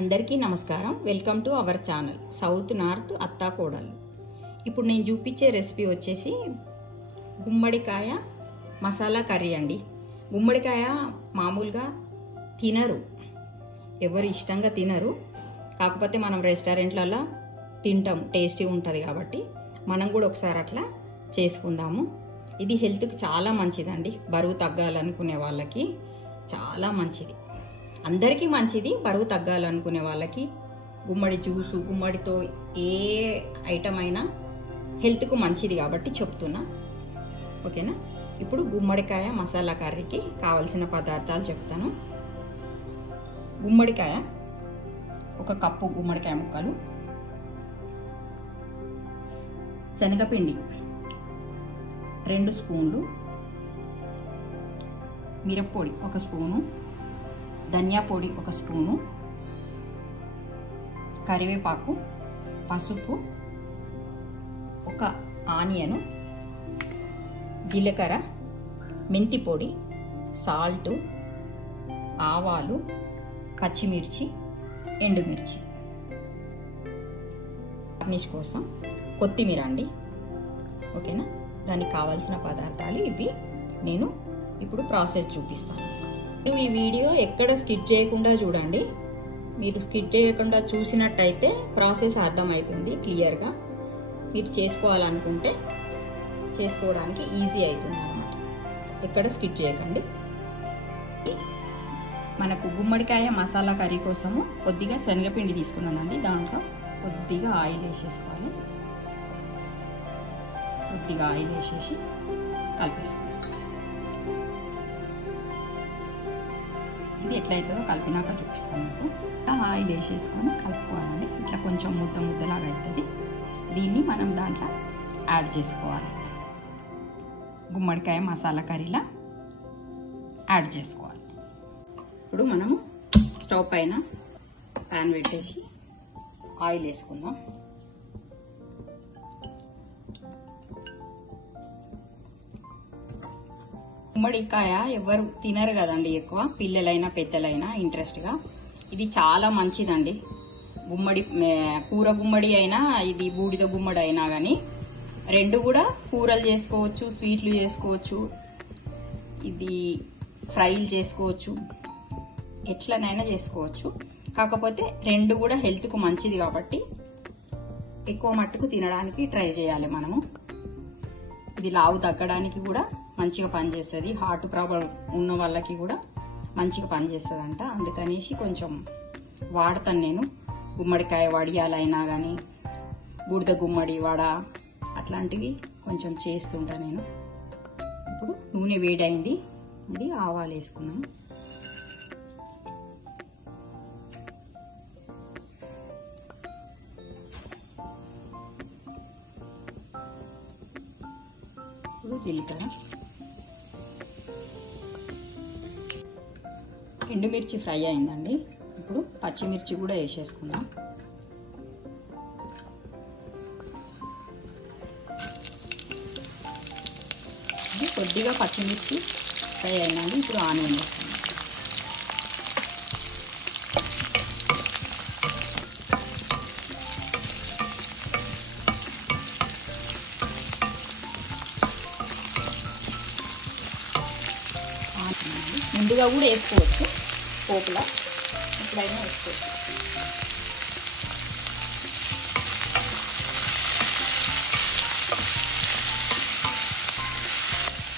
అందరికీ నమస్కారం. Welcome to our channel south north అత్తా కోడలు. ఇప్పుడు నేను చూపించే రెసిపీ వచ్చేసి గుమ్మడికాయ మసాలా కర్రీ అండి. గుమ్మడికాయ మామూలుగా తినరు, ఎవరు ఇష్టంగా తినరు. కాకపోతే మనం రెస్టారెంట్లలో తింటాం, టేస్టీ ఉంటుంది కాబట్టి మనం కూడా ఒకసారి అట్లా చేసుకుందాము. ఇది హెల్త్కి చాలా మంచిదండి. బరువు తగ్గాలనుకునే వాళ్ళకి చాలా మంచిది, అందరికీ మంచిది. బరువు తగ్గాలనుకునే వాళ్ళకి గుమ్మడి జ్యూసు, గుమ్మడితో ఏ ఐటమ్ అయినా హెల్త్కు మంచిది కాబట్టి చెప్తున్నా, ఓకేనా. ఇప్పుడు గుమ్మడికాయ మసాలా కర్రీకి కావలసిన పదార్థాలు చెప్తాను. గుమ్మడికాయ 1 కప్పు గుమ్మడికాయ ముక్కలు, శనగపిండి 2 స్పూన్లు, మిరప్పొడి 1 స్పూను, ధనియా పొడి 1 స్పూను, కరివేపాకు, పసుపు, 1 ఆనియను, జీలకర్ర, మెంతి పొడి, సాల్టు, ఆవాలు, పచ్చిమిర్చి, ఎండుమిర్చి. గార్నిష్ కోసం కొత్తిమీర అండి, ఓకేనా. దానికి కావాల్సిన పదార్థాలు ఇవి. నేను ఇప్పుడు ప్రాసెస్ చూపిస్తాను. మీరు ఈ వీడియో ఎక్కడ స్కిప్ చేయకుండా చూడండి. మీరు స్కిప్ చేయకుండా చూసినట్టయితే ప్రాసెస్ అర్థమవుతుంది క్లియర్గా. మీరు చేసుకోవాలనుకుంటే చేసుకోవడానికి ఈజీ అవుతుంది అన్నమాట. ఎక్కడ స్కిప్ చేయకండి. మనకు గుమ్మడికాయ మసాలా కర్రీ కోసము కొద్దిగా శనగపిండి తీసుకున్నానండి. దాంట్లో కొద్దిగా ఆయిల్ వేసేసుకోవాలి. కొద్దిగా ఆయిల్ వేసేసి కలిపేసుకోవాలి. ఇది ఎట్లయితుందో కలిపినాక చూపిస్తాను మీకు. ఆయిల్ వేసేసుకొని కలుపుకోవాలండి. ఇట్లా కొంచెం ముద్దలాగా అవుతుంది. దీన్ని మనం దాంట్లో యాడ్ చేసుకోవాలి. గుమ్మడికాయ మసాలా కర్రీలా యాడ్ చేసుకోవాలి. ఇప్పుడు మనము స్టవ్ పైన ప్యాన్ పెట్టేసి ఆయిల్ వేసుకుందాం. గుమ్మడికాయ ఎవరు తినరు కదండి, ఎక్కువ పిల్లలైనా పెద్దలైనా ఇంట్రెస్ట్గా. ఇది చాలా మంచిదండి. గుమ్మడి కూర గుమ్మడి అయినా, ఇది బూడిద గుమ్మడి అయినా కానీ రెండు కూడా కూరలు చేసుకోవచ్చు, స్వీట్లు చేసుకోవచ్చు, ఇది ఫ్రైలు చేసుకోవచ్చు, ఎట్లనైనా చేసుకోవచ్చు. కాకపోతే రెండు కూడా హెల్త్కు మంచిది కాబట్టి ఎక్కువ మట్టుకు తినడానికి ట్రై చేయాలి మనము. ఇది లావు తగ్గడానికి కూడా మంచిగా పనిచేస్తుంది. హార్ట్ ప్రాబ్లం ఉన్న వాళ్ళకి కూడా మంచిగా పనిచేస్తుంది అంట. అందుకనేసి కొంచెం వాడతాను నేను. గుమ్మడికాయ వడియాలైనా కానీ బూడిద గుమ్మడి వడ అట్లాంటివి కొంచెం చేస్తుంటా నేను. ఇప్పుడు నూనె వేడైంది, ఇది ఆవాలు వేసుకున్నాము. ఇప్పుడు జీలకర్ర, ఎండుమిర్చి ఫ్రై అయిందండి. ఇప్పుడు పచ్చిమిర్చి కూడా వేసేసుకుందాం. కొద్దిగా పచ్చిమిర్చి ఫ్రై అయినండి. ఇప్పుడు ఆనియన్ వేసుకుందాం. ముందుగా కూడా వేసుకోవచ్చు, పోపులా ఎప్పుడైనా వేసుకోవచ్చు.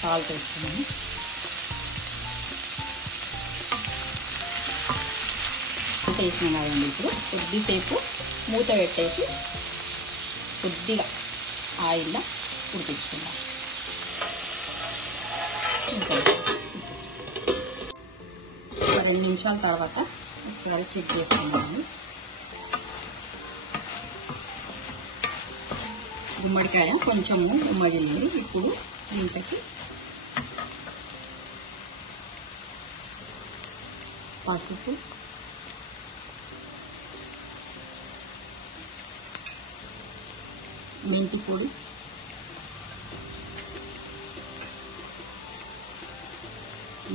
సాల్ట్ వేసుకున్నాము. మూత వేసినాం కదండి. ఇప్పుడు కొద్దిసేపు మూత పెట్టేసి కొద్దిగా ఆయిల్లో ఉడికించుకుందాం. 2 నిమిషాల తర్వాత ఒకసారి చెక్ చేసుకుందాము. గుమ్మడికాయ కొంచెము ఉమ్మగిలింది. ఇప్పుడు ఇంతకి పసుపు, మెంతి పొడి,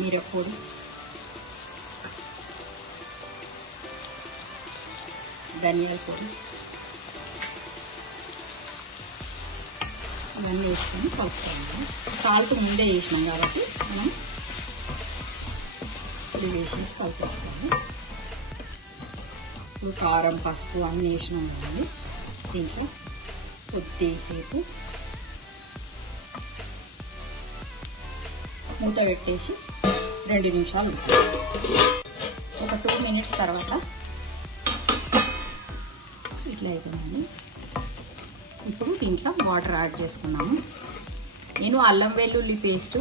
మిరప్పొడి, ధనియాల పొడి అవన్నీ వేసుకొని కలుపుకోవాలి. సాల్ట్ ముందే వేసినాం కాబట్టి మనం ఇది వేసేసి కలిపేసుకోవాలి. ఇప్పుడు కారం పసుపు అన్నీ వేసినాం కదండి. దీంట్లో కొద్దిసేపు మూత పెట్టేసి 2 నిమిషాలు ఒక 2 మినిట్స్ తర్వాత ఇట్లా అవుతుందండి. ఇప్పుడు దీంట్లో వాటర్ యాడ్ చేసుకున్నాము. నేను అల్లం వెల్లుల్లి పేస్ట్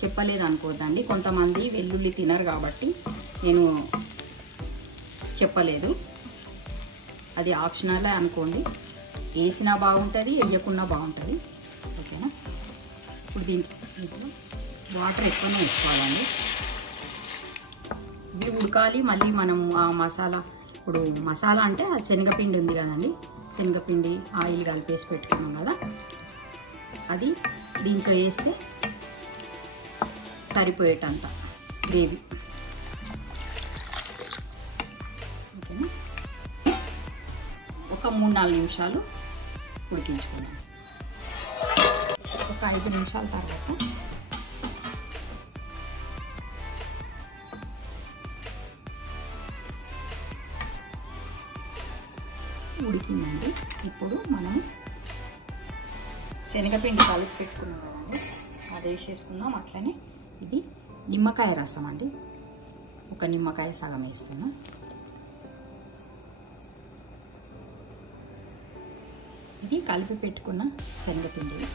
చెప్పలేదు అనుకోద్దండి, కొంతమంది వెల్లుల్లి తినరు కాబట్టి నేను చెప్పలేదు. అది ఆప్షనల్ అనుకోండి, వేసినా బాగుంటుంది, వేయకున్నా బాగుంటుంది. ఓకేనా? ఇప్పుడు దీంట్లో వాటర్ ఎక్కువనే వేసుకోవాలండి. ఇవి ఉడకాలి. మళ్ళీ మనం ఆ మసాలా, ఇప్పుడు మసాలా అంటే ఆ శనగపిండి ఉంది కదండి, శనగపిండి ఆయిల్ కలిపేసి పెట్టుకున్నాం కదా, అది దీంట్లో వేస్తే సరిపోయేటంత గ్రేవీ. ఓకేనా? ఒక 3-4 నిమిషాలు ఉడికించుకున్నాం. ఒక 5 నిమిషాల తర్వాత ఉడికిందండి. ఇప్పుడు మనం శనగపిండి కలిపి పెట్టుకున్నాం కదండి, అది వేసేసుకుందాం. అట్లనే ఇది నిమ్మకాయ రసం అండి, ఒక నిమ్మకాయ సగం వేస్తున్నా. ఇది కలిపి పెట్టుకున్న శనగపిండి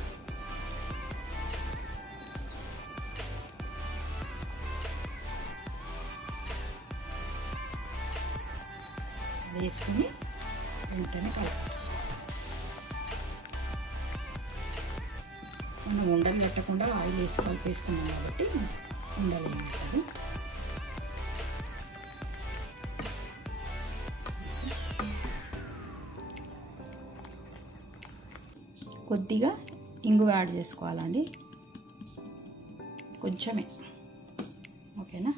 వేసుకుని వెంటనే కలుపు. మనం ఉండలు పెట్టకుండా ఆయిల్ వేసి కలిపేసుకున్నాం కాబట్టి ఉండలు ఏమంటారు. కొద్దిగా ఇంగువ యాడ్ చేసుకోవాలండి, కొంచెమే. ఓకేనా?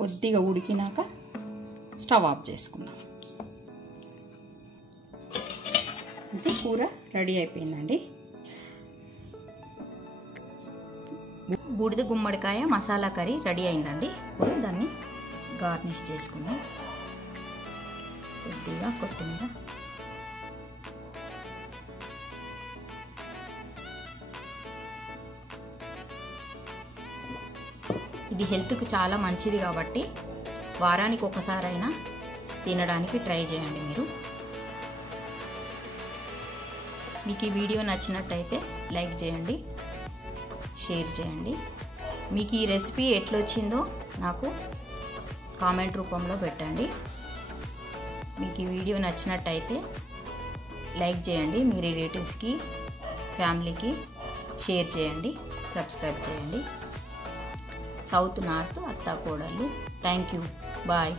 కొద్దిగా ఉడికినాక స్టవ్ ఆఫ్ చేసుకుందాం. ఇది కూర రెడీ అయిపోయిందండి. బూడిద గుమ్మడికాయ మసాలా కర్రీ రెడీ అయిందండి. ఇప్పుడు దాన్ని గార్నిష్ చేసుకుందాం. కొద్దిగా కొత్తిమీర, ఇది హెల్త్కి చాలా మంచిది కాబట్టి వారానికి ఒకసారైనా తినడానికి ట్రై చేయండి మీరు. మీకు ఈ వీడియో నచ్చినట్టయితే లైక్ చేయండి, షేర్ చేయండి. మీకు ఈ రెసిపీ ఎట్లొచ్చిందో నాకు కామెంట్ రూపంలో పెట్టండి. మీకు ఈ వీడియో నచ్చినట్టయితే లైక్ చేయండి, మీ రిలేటివ్స్కి, ఫ్యామిలీకి షేర్ చేయండి, సబ్స్క్రైబ్ చేయండి. సౌత్ నార్త్ అత్తా కోడళ్ళు. Thank you. బాయ్.